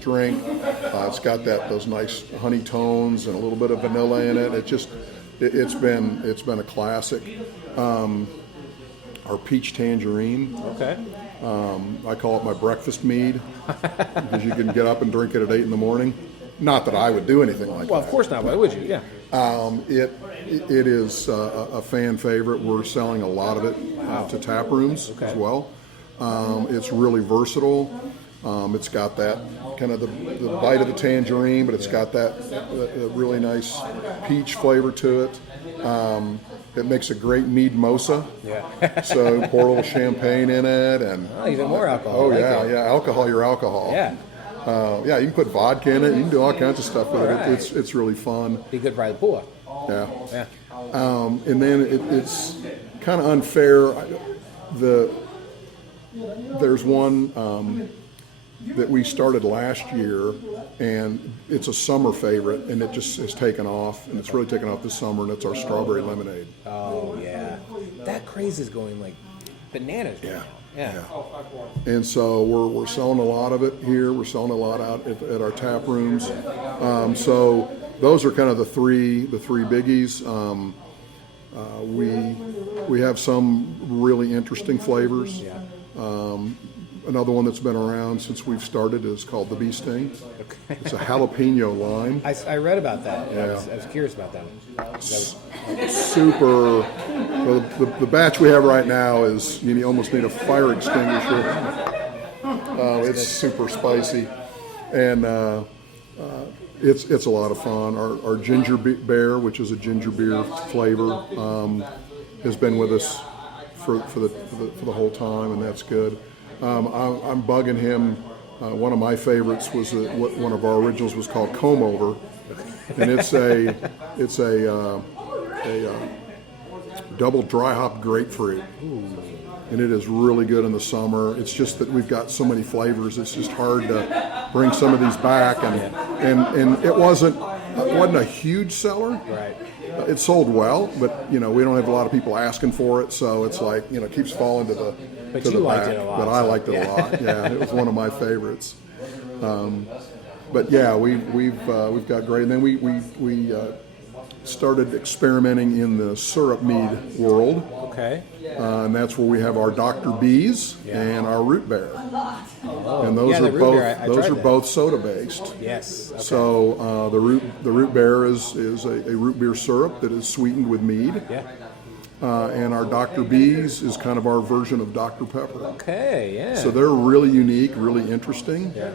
drink. It's got those nice honey tones and a little bit of vanilla in it. It's been a classic. Our peach tangerine. Okay. I call it my breakfast mead because you can get up and drink it at 8 in the morning. Not that I would do anything like that. Well, of course not. Why would you? Yeah. It is a fan favorite. We're selling a lot of it to tap rooms as well. It's really versatile. It's got that kind of the bite of the tangerine, but it's got that really nice peach flavor to it. It makes a great mead mosa. Yeah. So pour a little champagne in it, and even more alcohol. Oh yeah, yeah, alcohol. Your alcohol. Yeah. Yeah, you can put vodka in it. You can do all kinds of stuff with it. It's really fun. Be good by the pool. Yeah. Yeah. And then it's kind of unfair. There's one that we started last year, and it's a summer favorite, and it just has taken off, and it's really taken off this summer, and it's our strawberry lemonade. Oh yeah, that craze is going like bananas right now. Yeah. And so we're selling a lot of it here. We're selling a lot out at our tap rooms. So those are kind of the three biggies. We have some really interesting flavors. Yeah. Another one that's been around since we've started is called the Bee Sting. Okay. It's a jalapeno lime. I read about that. Yeah. I was curious about that one. Super. Well, the batch we have right now is you almost need a fire extinguisher. It's super spicy, and it's a lot of fun. Our ginger bear, which is a ginger beer flavor, has been with us for the whole time, and that's good. I'm bugging him. One of my favorites was one of our originals was called Comb Over, and it's a double dry hop grapefruit. Ooh. And it is really good in the summer. It's just that we've got so many flavors. It's just hard to bring some of these back, and it wasn't a huge seller. Right. It sold well, but we don't have a lot of people asking for it, so it's like it keeps falling to the But to you the liked back. it a lot. But I liked it a lot. Yeah, it was one of my favorites. But yeah, we've got great. And then we started experimenting in the syrup mead world. Okay. And that's where we have our Dr. Bees and our Root Bear. Oh. And those are both soda based. Yes. Okay. So the Root Bear is a root beer syrup that is sweetened with mead. Yeah. And our Dr. Bees is kind of our version of Dr. Pepper. Okay, yeah. So they're really unique, really interesting. Yeah.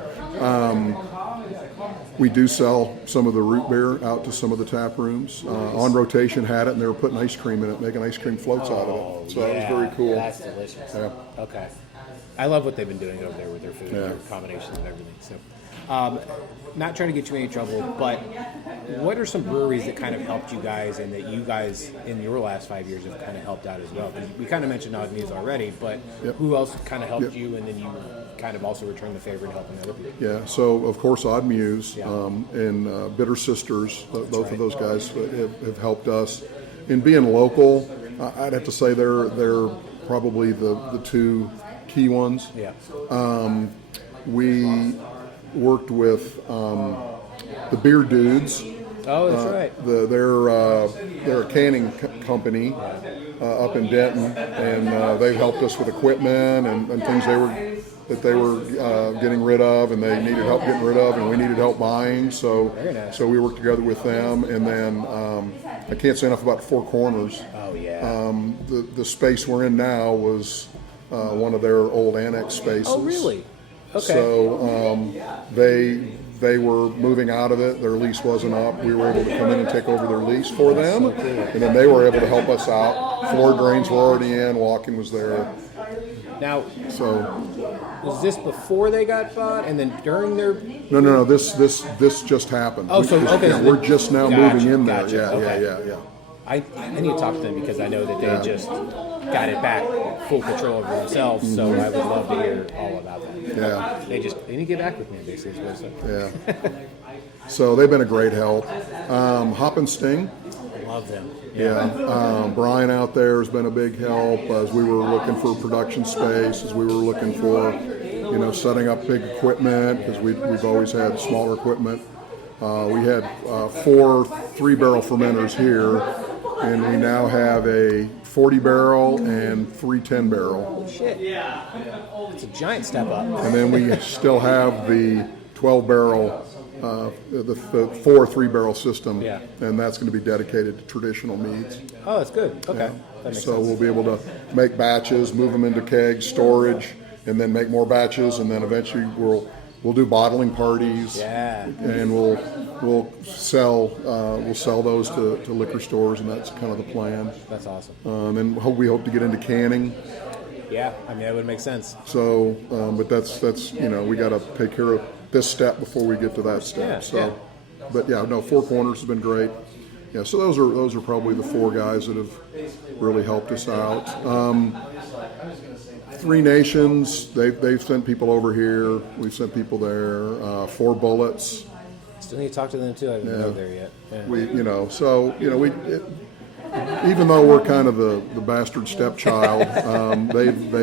We do sell some of the root beer out to some of the tap rooms. On Rotation had it, and they were putting ice cream in it, making ice cream floats out of it. So that was very cool. That's delicious. Yeah. Okay. I love what they've been doing over there with their food, their combinations and everything. So, not trying to get you in any trouble, but what are some breweries that kind of helped you guys and that you guys in your last 5 years have kind of helped out as well? Because we kind of mentioned Odd Muse already, but who else kind of helped you, and then you kind of also returned the favor in helping other people? Yeah, so of course Odd Muse and Bitter Sisters, both of those guys have helped us. In being local, I'd have to say they're probably the two key ones. Yeah. We worked with the Beer Dudes. Oh, that's right. They're a canning company up in Denton, and they've helped us with equipment and things they were getting rid of, and they needed help getting rid of, and we needed help buying. So we worked together with them, and then I can't say enough about Four Corners. Oh yeah. The space we're in now was one of their old annex spaces. Oh really? Okay. So they were moving out of it. Their lease wasn't up. We were able to come in and take over their lease for them, and then they were able to help us out. Floor drains were already in. Walking was there. Now, so was this before they got bought, and then during their? No. This just happened. Oh, so we're just now moving in there. Gotcha. Yeah. I need to talk to them because I know that they just got it back, full control over themselves. So I would love to hear all about that. Yeah. They need to get back with me, basically. Yeah. So they've been a great help. Hop and Sting. Love them. Yeah. Brian out there has been a big help as we were looking for production space, as we were looking for setting up big equipment, because we've always had smaller equipment. We had 4 3-barrel fermenters here, and we now have a 40-barrel and 3 10-barrel. Shit. It's a giant step up. And then we still have the 12-barrel, the 4 3-barrel system, and that's going to be dedicated to traditional meads. Oh, that's good. Okay. That makes So sense. we'll be able to make batches, move them into kegs, storage, and then make more batches, and then eventually we'll do bottling parties. Yeah. And we'll sell those to liquor stores, and that's kind of the plan. That's awesome. And we hope to get into canning. Yeah, I mean that would make sense. So, but that's we got to take care of this step before we get to that step. Yeah, so, yeah. But yeah, no, Four Corners has been great. Yeah, so those are probably the 4 guys that have really helped us out. 3 Nations, they've sent people over here. We've sent people there. 4 Bullets. Still need to talk to them too. I haven't been there yet. Yeah. We even though we're kind of the bastard stepchild, they've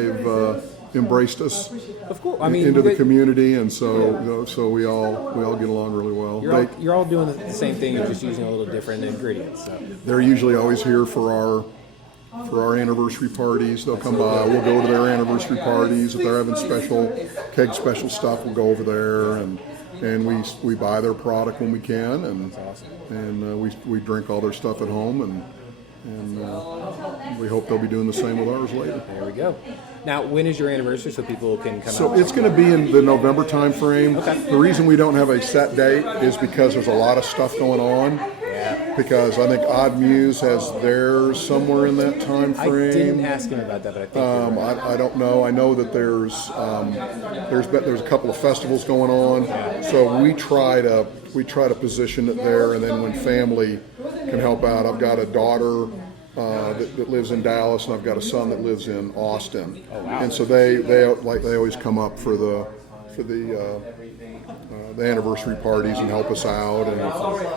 embraced us Of course. I mean, into the community, and so we all get along really well. You're all doing the same thing. You're just using a little different ingredients. So. They're usually always here for our anniversary parties. They'll come by. We'll go to their anniversary parties. If they're having special stuff, we'll go over there and we buy their product when we can, and That's awesome. and we drink all their stuff at home, and we hope they'll be doing the same with ours later. There we go. Now, when is your anniversary so people can come So out? it's going to be in the November time frame. Okay. The reason we don't have a set date is because there's a lot of stuff going on. Yeah. Because I think Odd Muse has theirs somewhere in that time I frame. didn't ask him about that, but I think you're right. I don't know. I know that there's a couple of festivals going on, so we try to position it there, and then when family can help out. I've got a daughter that lives in Dallas, and I've got a son that lives in Austin, and so they always come up for the anniversary parties and help us out, and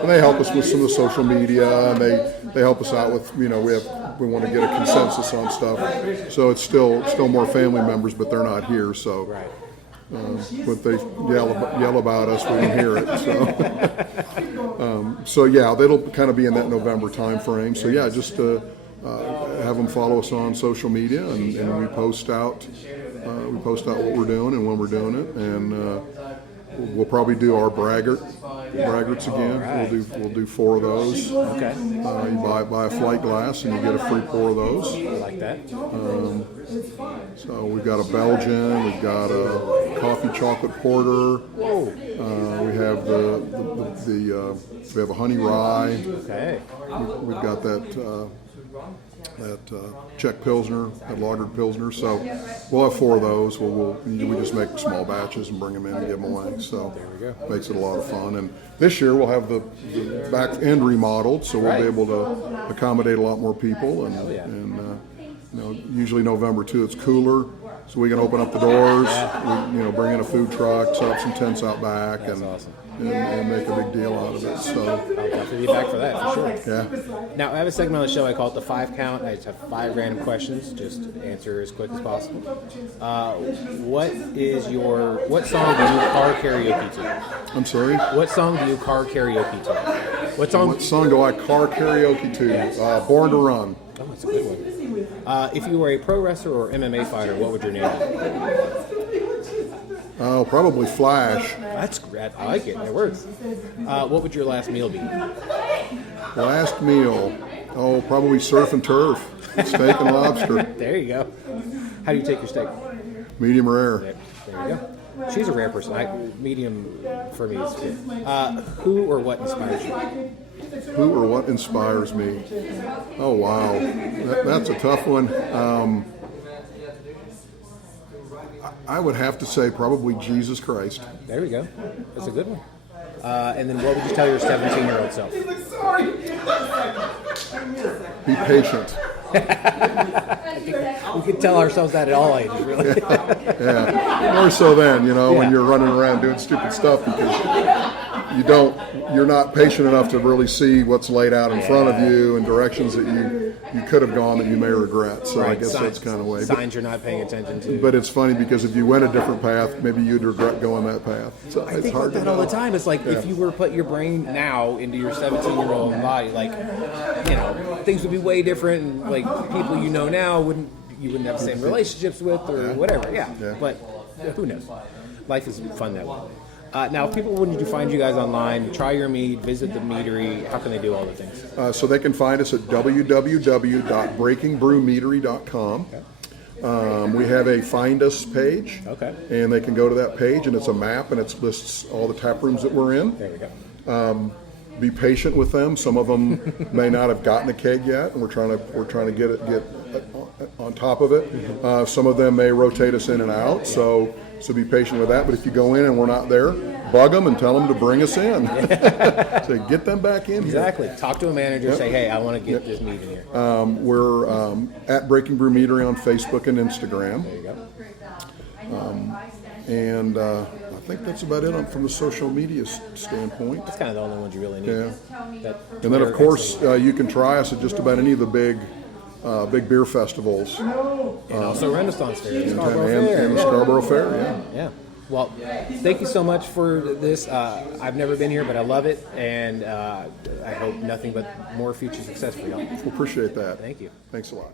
they help us with some of the social media, and they help us out with we want to get a consensus on stuff. So it's still more family members, but they're not here. So, Right. but they yell about us, we can hear it. So yeah, that'll kind of be in that November time frame. So yeah, just have them follow us on social media, and we post out what we're doing and when we're doing it, and we'll probably do our braggarts again. Right. We'll do 4 of those. Okay. You buy a flight glass and you get a free pour of those. I like that. So we've got a Belgian, we've got a coffee chocolate porter. Whoa. We have we have a honey rye. Okay. We've got that Czech Pilsner, that lagered Pilsner. So we'll have 4 of those. We just make small batches and bring them in and give them away. So There we go. makes it a lot of fun. And this year we'll have the back end remodeled, so we'll be able to accommodate a lot more people. And, yeah. usually November too, it's cooler, so we can open up the doors. We, bring in a food truck, set up some tents out back, and awesome. and make a big deal out of it. So I'll definitely be back for that for sure. yeah. Now, I have a segment on the show. I call it the 5 count. I just have 5 random questions. Just answer as quick as possible. What song do you car karaoke to? I'm sorry. What song do you car karaoke to? What What song do I car karaoke to? Born to Run. Oh, that's a good one. If you were a pro wrestler or MMA fighter, what would your name be? Oh, probably Flash. That's great. I like it. It works. What would your last meal be? Last meal. Oh, probably surf and turf. Steak and lobster. There you go. How do you take your steak? Medium rare. There you go. She's a rare person. Medium for me is good. Who or what inspires you? Who or what inspires me? Oh, wow. That's a tough one. I would have to say probably Jesus Christ. There we go. That's a good one. And then what would you tell your 17-year-old self? Be patient. We could tell ourselves that at all ages, really. Yeah, more so then, when you're running around doing stupid stuff because you're not patient enough to really see what's laid out in front of you and directions that you could have gone that you may regret. So I guess that's kind of way. Signs you're not paying attention to. But it's funny because if you went a different path, maybe you'd regret going that path. So I think about that all the time. It's like if you were to put your brain now into your 17-year-old body, things would be way different, and like people now wouldn't have the same relationships with or whatever. Yeah. But who knows? Life is fun that way. Now, if people wanted to find you guys online, try your mead, visit the meadery, how can they do all the things? So they can find us at www.breakingbrewmeadery.com. We have a Find Us page, and they can go to that page, and it's a map, and it lists all the tap rooms that we're in. There we go. Be patient with them. Some of them may not have gotten a keg yet, and we're trying to get on top of it. Some of them may rotate us in and out, so be patient with that. But if you go in and we're not there, bug them and tell them to bring us in. So get them back in Exactly. Here. Talk to a manager. Say, hey, I want to get this meat in here. We're at Breaking Brew Meadery on Facebook and Instagram. There you go. And I think that's about it from the social media standpoint. That's kind of the only ones you really need. Yeah. And then, of course, you can try us at just about any of the big beer festivals. And also Renaissance Fair. And the Scarborough Fair, Yeah. Well, thank you so much for this. I've never been here, but I love it. And I hope nothing but more future success for y'all. We appreciate that. Thank you. Thanks a lot.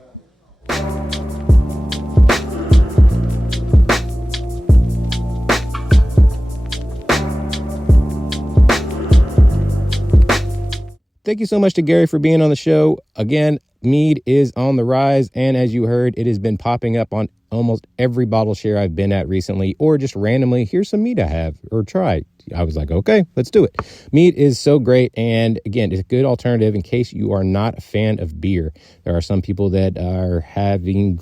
Thank you so much to Gary for being on the show. Again, mead is on the rise, and as you heard, it has been popping up on almost every bottle share I've been at recently, or just randomly, here's some mead I have, or try. I was like, okay, let's do it. Mead is so great, and again, it's a good alternative in case you are not a fan of beer. There are some people that are having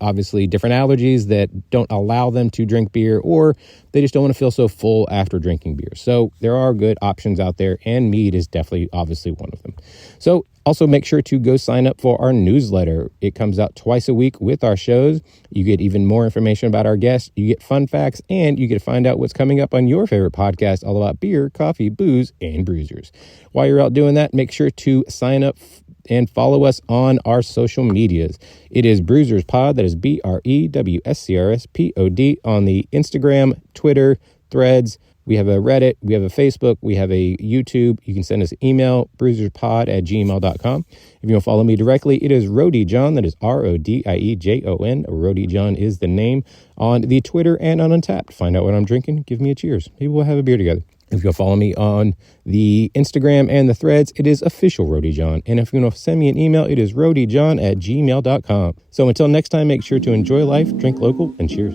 obviously different allergies that don't allow them to drink beer, or they just don't want to feel so full after drinking beer. So there are good options out there, and mead is definitely obviously one of them. So also make sure to go sign up for our newsletter. It comes out twice a week with our shows. You get even more information about our guests. You get fun facts, and you get to find out what's coming up on your favorite podcast all about beer, coffee, booze, and Brewsers. While you're out doing that, make sure to sign up and follow us on our social medias. It is Brewsers Pod. That is BREWSCRSPOD on the Instagram, Twitter, Threads. We have a Reddit, we have a Facebook, we have a YouTube. You can send us an email, brewserspod@gmail.com. If you want to follow me directly, it is Rody John. That is RODIEJON. Rody John is the name on the Twitter and on Untapped. Find out what I'm drinking. Give me a cheers. Maybe we'll have a beer together. If you'll follow me on the Instagram and the Threads, it is official Rody John. And if you want to send me an email, it is rodyjohn@gmail.com. So until next time, make sure to enjoy life, drink local, and cheers.